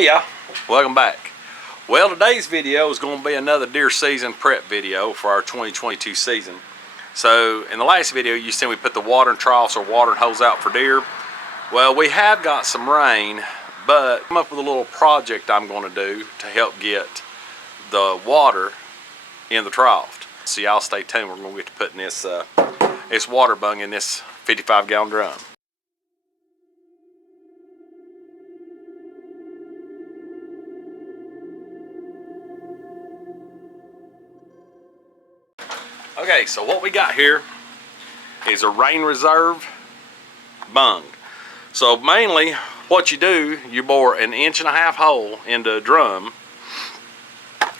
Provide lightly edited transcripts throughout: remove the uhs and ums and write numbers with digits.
Hey y'all, welcome back. Well, today's video is going to be another deer season prep video for our 2022 season. So in the last video you seen we put the watering troughs or watering holes out for deer. Well, we have got some rain, but I'm up with a little project I'm going to do to help get the water in the trough. So y'all stay tuned. We're going to get to putting this water bung in this 55-gallon drum. Okay, so what we got here is a rain reserve bung. So mainly what you do, you bore an 1.5-inch hole into a drum,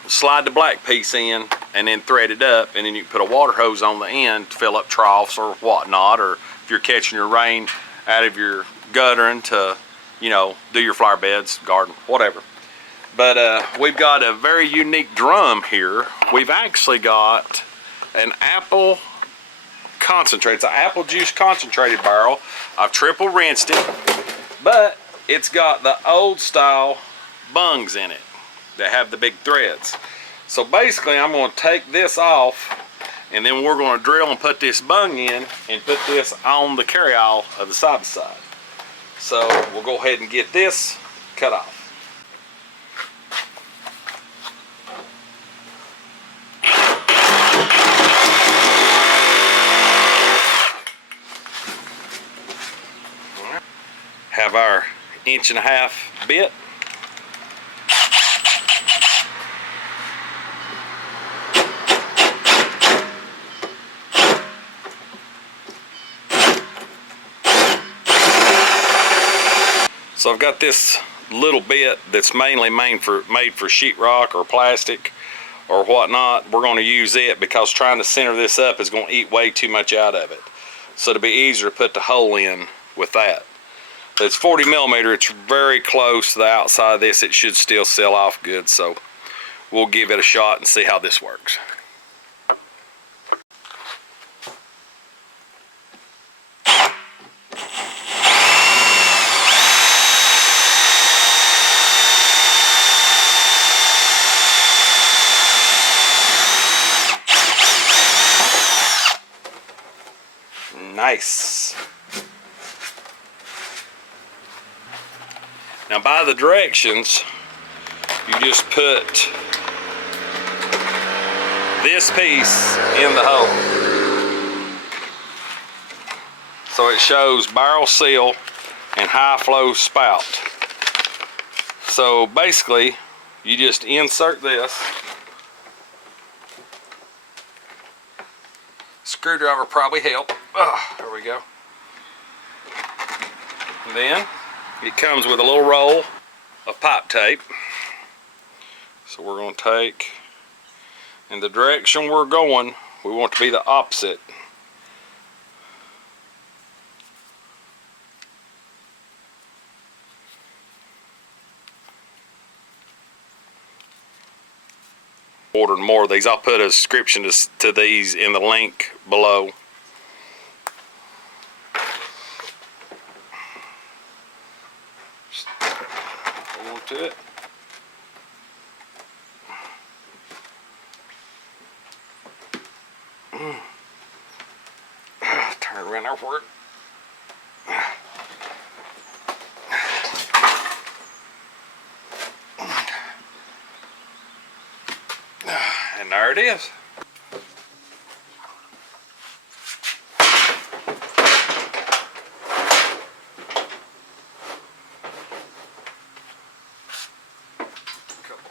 slide the black piece in, and then thread it up, and then you put a water hose on the end to fill up troughs or whatnot, or if you're catching your rain out of your guttering to, you know, do your flower beds, garden, whatever. But we've got a very unique drum here. We've actually got an apple concentrate. It's an apple juice concentrated barrel. I've triple rinsed it, but it's got the old style bungs in it that have the big threads. So basically I'm going to take this off, and then we're going to drill and put this bung in and put this on the carryall of the side by side. So we'll go ahead and get this cut off. Have our 1.5-inch bit. So I've got this little bit that's mainly made for sheetrock or plastic or whatnot. We're going to use it because trying to center this up is going to eat way too much out of it. So it'll be easier to put the hole in with that. It's 40 millimeter. It's very close to the outside of this. It should still seal off good, so we'll give it a shot and see how this works. Nice. Now by the directions, you just put this piece in the hole. So it shows barrel seal and high flow spout. So basically, you just insert this. Screwdriver probably help. There we go. And then it comes with a little roll of pipe tape. So we're going to take, in the direction we're going, we want to be the opposite. Ordered more of these. I'll put a description to these in the link below. To it. Turn it around there for it. And there it is.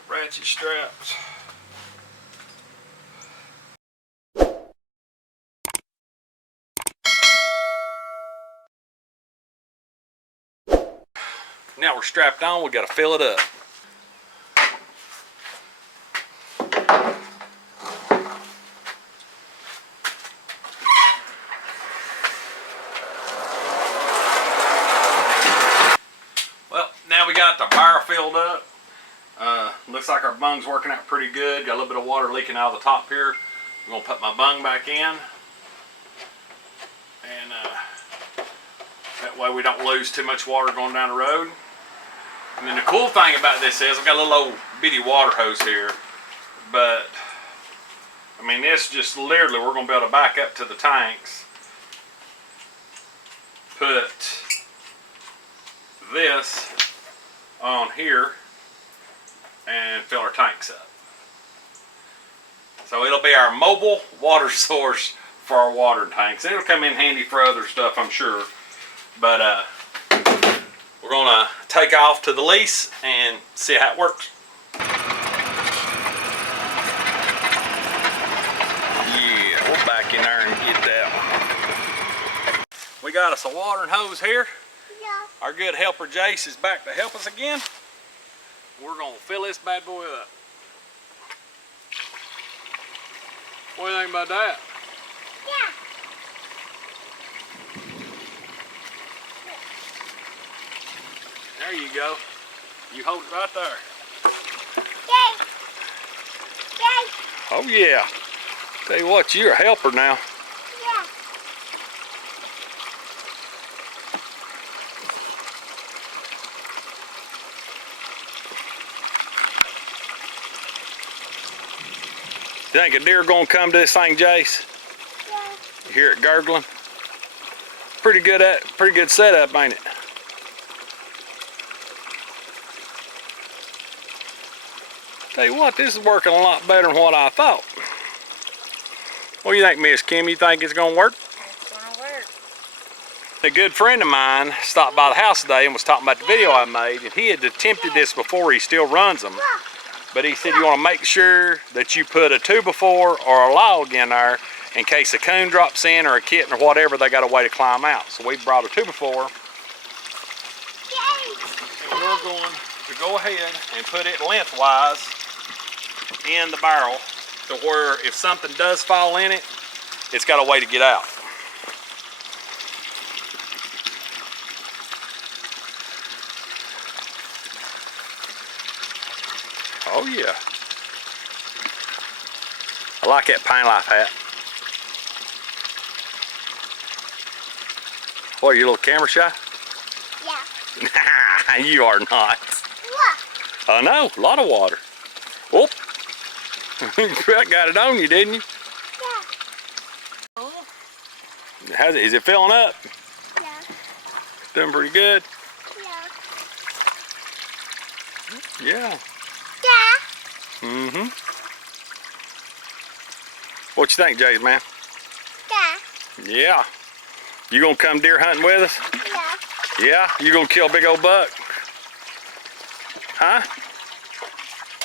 Ratchet straps. Now we're strapped on, we got to fill it up. Well, now we got the barrel filled up. Looks like our bung's working out pretty good. Got a little bit of water leaking out of the top here. I'm going to put my bung back in. And that way we don't lose too much water going down the road. And then the cool thing about this is I've got a little old bitty water hose here, but I mean this just literally we're going to be able to back up to the tanks, put this on here, and fill our tanks up. So it'll be our mobile water source for our watering tanks. It'll come in handy for other stuff, I'm sure. But we're gonna take off to the lease and see how it works. Yeah, we're back in there and get that. We got us a watering hose here. Yeah. Our good helper Jace is back to help us again. We're gonna fill this bad boy up. What do you think about that? Yeah. There you go. You hold it right there. Yay. Yay. Oh yeah. Tell you what, you're a helper now. Yeah. You think a deer gonna come to this thing, Jace? Yeah. You hear it gurgling? Pretty good setup, ain't it? Tell you what, this is working a lot better than what I thought. What do you think, Miss Kim? You think it's gonna work? It's gonna work. A good friend of mine stopped by the house today and was talking about the video I made, and he had attempted this before. He still runs them, but he said you want to make sure that you put a 2x4 or a log in there in case a coon drops in or a kitten or whatever. They got a way to climb out. So we brought a 2x4, and we're going to go ahead and put it lengthwise in the barrel to where if something does fall in it, it's got a way to get out. Oh yeah. I like that Pine Life hat. What, are you a little camera shy? Yeah. You are not. Look. I know, a lot of water. Whoop. Got it on you, didn't you? Yeah. Is it filling up? Yeah. Doing pretty good? Yeah. Yeah. Yeah. Mm-hmm. What you think, Jace, man? Yeah. Yeah. You gonna come deer hunting with us? Yeah. Yeah? You gonna kill a big old buck? Huh?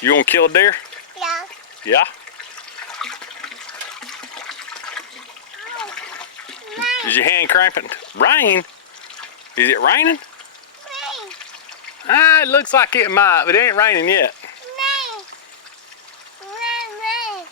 You gonna kill a deer? Yeah. Yeah? Oh, Is your hand cramping? Rain? Is it raining? rain. Ah, it looks like it might, but it ain't raining yet. Rain. Rain. Rain.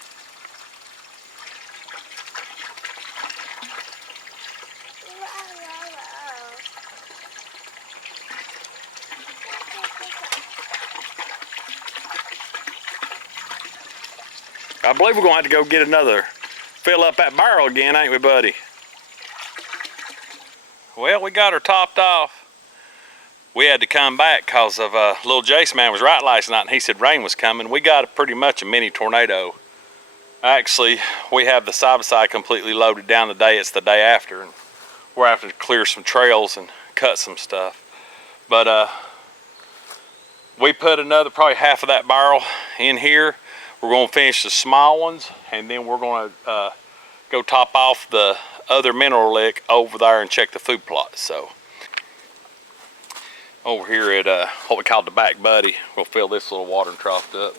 I believe we're gonna have to go get another, fill up that barrel again, ain't we, buddy? Well, we got her topped off. We had to come back because of little Jace man was right last night and he said rain was coming. We got pretty much a mini tornado. Actually, we have the side-by-side completely loaded down today. It's the day after, and we're having to clear some trails and cut some stuff. But we put another probably half of that barrel in here. We're going to finish the small ones, and then we're going to go top off the other mineral lick over there and check the food plot. So over here at what we call the back buddy, we'll fill this little watering trough up.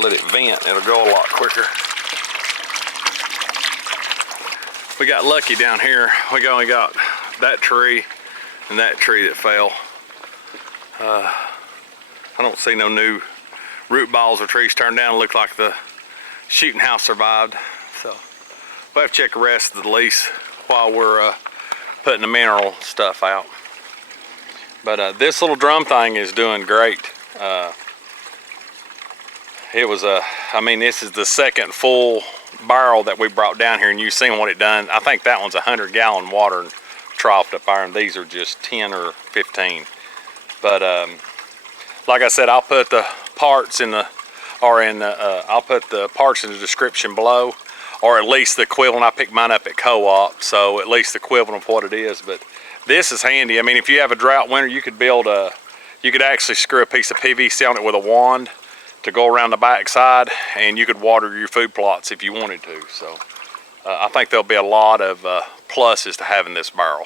Let it vent, it'll go a lot quicker. We got lucky down here. We only got that tree and that tree that fell. I don't see no new root balls or trees turned down. It looked like the shooting house survived. So we'll have to check the rest of the lease while we're putting the mineral stuff out. But this little drum thing is doing great. It was I mean, this is the second full barrel that we brought down here, and you've seen what it done. I think that one's 100-gallon water trough up there, and these are just 10 or 15. But like I said, I'll put the parts in the I'll put the parts in the description below, or at least the equivalent. I picked mine up at Co-op, so at least the equivalent of what it is. But this is handy. I mean, if you have a drought winter, you could build you could actually screw a piece of PVC on it with a wand to go around the back side, and you could water your food plots if you wanted to. So I think there'll be a lot of pluses to having this barrel.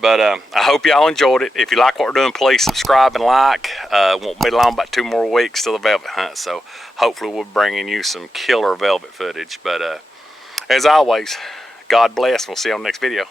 But I hope y'all enjoyed it. If you like what we're doing, please subscribe and like. Won't be long, about 2 more weeks till the velvet hunt. So hopefully we'll be bringing you some killer velvet footage. But as always, God bless. We'll see you on the next video.